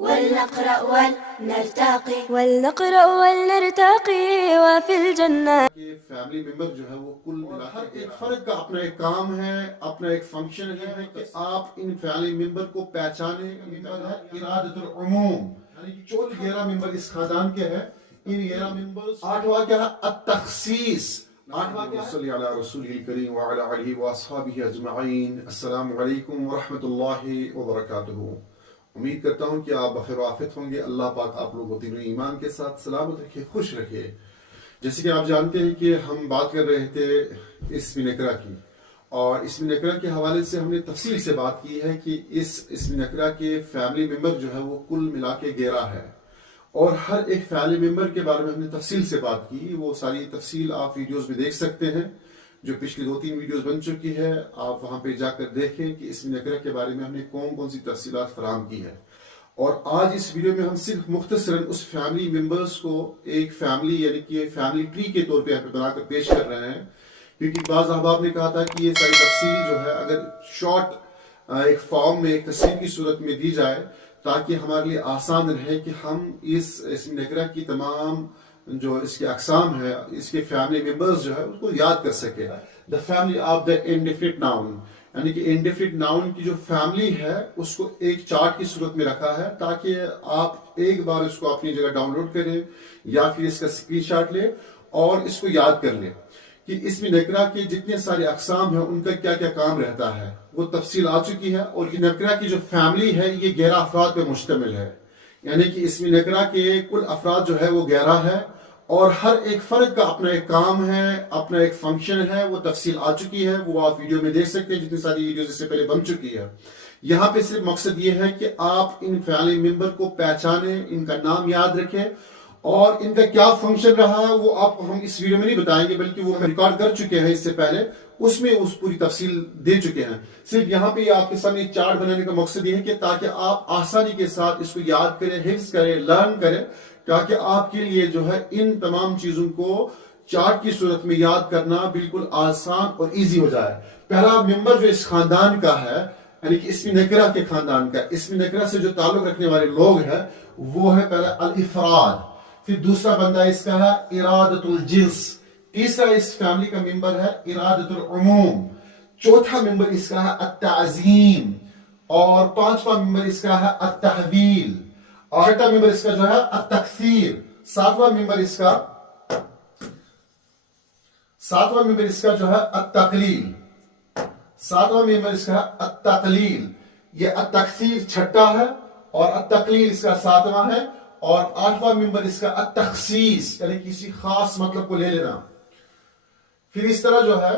ولنقرأ ولنرتقي وفي الجنة. کہ فیملی ممبر جو ہے وہ کل ملا ہر ایک فرد کا اپنا ایک کام ہے، اپنا ایک فنکشن ہے کہ آپ ان فیملی ممبر کو پہچانے. ممبر ہے ارادۃ العموم، یعنی کہ جو 11 ممبر اس خاندان کے ہیں، ان 11 ممبر. 8واں کیا ہے؟ التخصیص. 8واں کیا ہے؟ صلی علی رسول کریم وعلی آلہ واصحابہ اجمعین. السلام علیکم ورحمۃ اللہ وبرکاتہ. امید کرتا ہوں کہ آپ بخیر و عافیت ہوں گے. اللہ پاک آپ لوگوں کو دین و ایمان کے ساتھ سلامت رکھے، خوش رکھے. جیسے کہ آپ جانتے ہیں کہ ہم بات کر رہے تھے اسم نکرہ کی، اور اسم نکرہ کے حوالے سے ہم نے تفصیل سے بات کی ہے کہ اس اسم نکرہ کے فیملی ممبر جو ہے وہ کل ملا کے 11 ہے، اور ہر ایک فیملی ممبر کے بارے میں ہم نے تفصیل سے بات کی. وہ ساری تفصیل آپ ویڈیوز میں دیکھ سکتے ہیں، جو پچھلی 2-3 ویڈیوز بن چکی ہے. آپ وہاں پہ جا کر دیکھیں کہ اسم نکرہ کے بارے میں ہم نے کون کون سی تفصیلات فراہم کی ہے. اور آج اس ویڈیو میں ہم صرف مختصراً اس فیملی ممبرز کو ایک فیملی یعنی کہ فیملی ٹری کے طور پہ بنا کر پیش کر رہے ہیں، کیونکہ بعض احباب نے کہا تھا کہ یہ ساری تفصیل جو ہے اگر شارٹ ایک فارم میں، ایک تصویر کی صورت میں دی جائے تاکہ ہمارے لیے آسان رہے کہ ہم اس اسم نکرہ کی تمام جو اس کے اقسام ہے، اس کے فیملی ممبرز جو ہے اس کو یاد کر سکے. The family of the indefinite noun, یعنی کہ انڈیفینٹ ناؤن کی جو فیملی ہے اس کو ایک چارٹ کی صورت میں رکھا ہے تاکہ آپ ایک بار اس کو اپنی جگہ ڈاؤن لوڈ کریں یا پھر اس کا اسکرین شاٹ لیں اور اس کو یاد کر لیں کہ اسم نکرہ کے جتنے سارے اقسام ہیں ان کا کیا کیا کام رہتا ہے. وہ تفصیل آ چکی ہے. اور یہ نکرہ کی جو فیملی ہے یہ 11 افراد پہ مشتمل ہے، یعنی کہ اسم نکرہ کے کل افراد جو ہے وہ 11 ہے، اور ہر ایک فرد کا اپنا ایک کام ہے، اپنا ایک فنکشن ہے. وہ تفصیل آ چکی ہے، وہ آپ ویڈیو میں دیکھ سکتے ہیں، جتنی ساری ویڈیوز اس سے پہلے بن چکی ہے. یہاں پہ صرف مقصد یہ ہے کہ آپ ان فیملی ممبر کو پہچانیں، ان کا نام یاد رکھیں، اور ان کا کیا فنکشن رہا ہے وہ آپ کو ہم اس ویڈیو میں نہیں بتائیں گے، بلکہ وہ ریکارڈ کر چکے ہیں اس سے پہلے، اس میں اس پوری تفصیل دے چکے ہیں. صرف یہاں پہ آپ کے سامنے چارٹ بنانے کا مقصد یہ ہے کہ تاکہ آپ آسانی کے ساتھ اس کو یاد کریں، حفظ کریں، لرن کریں، تاکہ آپ کے لیے جو ہے ان تمام چیزوں کو چارٹ کی صورت میں یاد کرنا بالکل آسان اور ایزی ہو جائے. پہلا ممبر جو اس خاندان کا ہے، یعنی کہ اسم نکرہ کے خاندان کا، اسم نکرہ سے جو تعلق رکھنے والے لوگ ہیں وہ ہے پہلا الافراد. پھر دوسرا بندہ اس کا ہے ارادۃ الجنس. تیسرا اس فیملی کا ممبر ہے ارادۃ العموم. چوتھا ممبر اس کا ہے التعظیم، اور 5واں ممبر اس کا ہے التحویل، اور 6واں ممبر اس کا جو ہے التکثیر. 7واں ممبر اس کا جو ہے التقلیل. 7واں ممبر اس کا ہے التقلیل. یہ التکثیر 6واں ہے، اور التقلیل اس کا 7واں ہے، اور 8واں ممبر اس کا التخصیص، یعنی کسی خاص مطلب کو لے لینا. پھر اس طرح جو ہے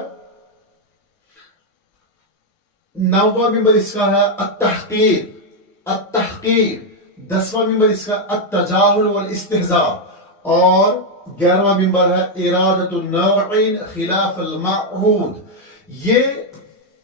9واں ممبر اس کا ہے التحقیر. 10واں ممبر اس کا التجاہل والاستہزاء، اور 11واں ممبر ہے ارادۃ النوعین خلاف المعہود. یہ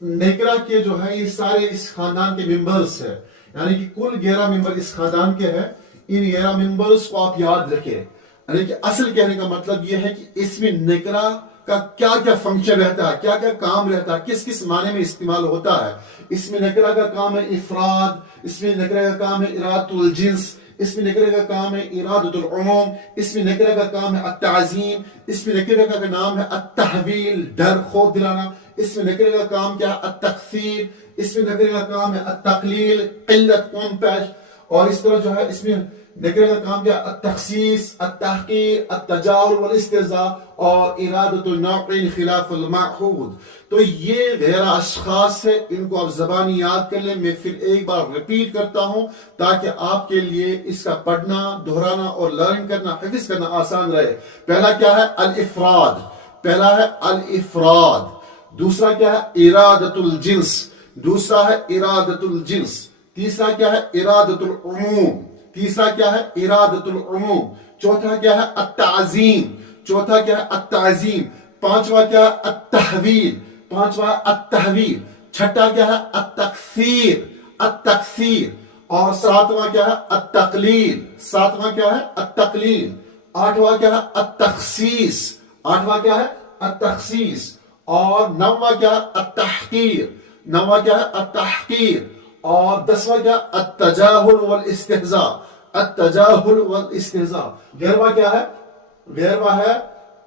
نکرہ کے جو ہے یہ سارے اس خاندان کے ممبرز ہیں، یعنی کہ کل 11 ممبر اس خاندان کے ہیں. ان 11 ممبرز کو آپ یاد رکھیں. یعنی کہ اصل کہنے کا مطلب یہ ہے کہ اسم نکرہ کا کیا کیا فنکشن رہتا ہے، کیا کیا کام رہتا ہے، کس کس معنی میں استعمال ہوتا ہے. اسم نکرہ کا کام ہے افراد، اسم نکرہ کا کام ہے ارادۃ الجنس، اسم نکرہ کا کام ہے ارادۃ العموم، اسم نکرہ کا کام ہے التعظیم، اسم نکرہ کا نام ہے التحویل، ڈر خوف دلانا. اسم نکرہ کا کام کیا ہے التکثیر. اسم نکرہ کا کام ہے التقلیل، قلت کم پیش. اور اس طرح جو ہے اس میں نکرہ کا کام کیا التخصیص، التحقیر، التجاہل والاستہزاء، اور ارادۃ النوعین خلاف المعہود. تو یہ 11 اشخاص ہے، ان کو آپ زبانی یاد کر لیں. میں پھر ایک بار ریپیٹ کرتا ہوں تاکہ آپ کے لیے اس کا پڑھنا، دہرانا اور لرن کرنا، حفظ کرنا آسان رہے. پہلا کیا ہے الافراد. دوسرا کیا ہے ارادۃ الجنس. دوسرا ہے ارادۃ الجنس. تیسرا کیا ہے ارادۃ العموم. تیسرا کیا ہے ارادۃ العموم. چوتھا کیا ہے التعظیم. چوتھا کیا ہے التعظیم. پانچواں کیا ہے التحویل. پانچواں التحویل. چھٹا کیا ہے التکثیر. اور ساتواں کیا ہے التقلیل. ساتواں کیا ہے التقلیل. آٹھواں کیا ہے التخصیص. آٹھواں کیا ہے التخصیص. اور نواں کیا ہے التحقیر. نواں کیا ہے التحقیر. اور 10واں کیا التجاہل والاستہزاء. التجاہل والاستہزاء. 11واں کیا ہے؟ 11واں ہے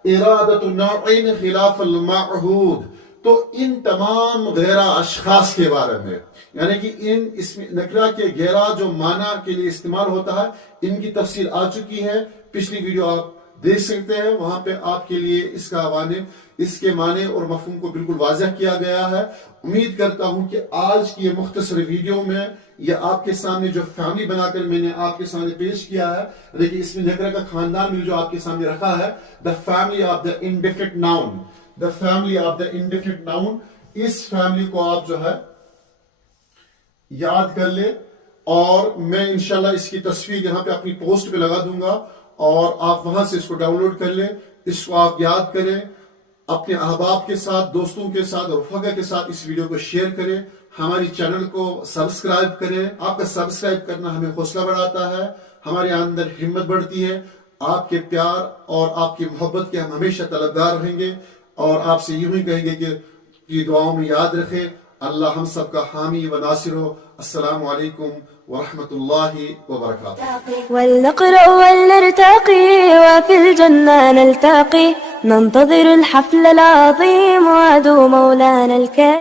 ارادۃ نوعین خلاف المعہود. تو ان تمام غیرہ اشخاص کے بارے میں، یعنی کہ ان اسم نکرہ کے غیرہ جو معنی کے لیے استعمال ہوتا ہے، ان کی تفصیل آ چکی ہے. پچھلی ویڈیو آپ دیکھ سکتے ہیں، وہاں پہ آپ کے لیے اس کے معنی اور مفہوم کو بالکل واضح کیا گیا ہے. امید کرتا ہوں کہ آج کی یہ مختصر ویڈیو میں یہ آپ کے سامنے جو فیملی بنا کر میں نے آپ کے سامنے پیش کیا ہے، لیکن اس میں نکرہ کا خاندان میں جو آپ کے سامنے رکھا ہے، the family of the indefinite noun. The family of the indefinite noun. اس فیملی کو آپ جو ہے یاد کر لیں، اور میں انشاءاللہ اس کی تصویر یہاں پہ اپنی پوسٹ پہ لگا دوں گا، اور آپ وہاں سے اس کو ڈاؤن لوڈ کر لیں. اس کو آپ یاد کریں، اپنے احباب کے ساتھ، دوستوں کے ساتھ اور رفقا کے ساتھ اس ویڈیو کو شیئر کریں. ہماری چینل کو سبسکرائب کریں. آپ کا سبسکرائب کرنا ہمیں حوصلہ بڑھاتا ہے، ہمارے اندر ہمت بڑھتی ہے. آپ کے پیار اور آپ کی محبت کے ہم ہمیشہ طلبگار رہیں گے، اور آپ سے یوں ہی کہیں گے کہ دعاؤں میں یاد رکھیں. اللہ ہم سب کا حامی و ناصر ہو. السلام علیکم ورحمۃ اللہ وبرکاتہ. ولنقرأ ولنرتقي وفي الجنة نلتقي ننتظر الحفل العظيم وعدو مولانا الكريم.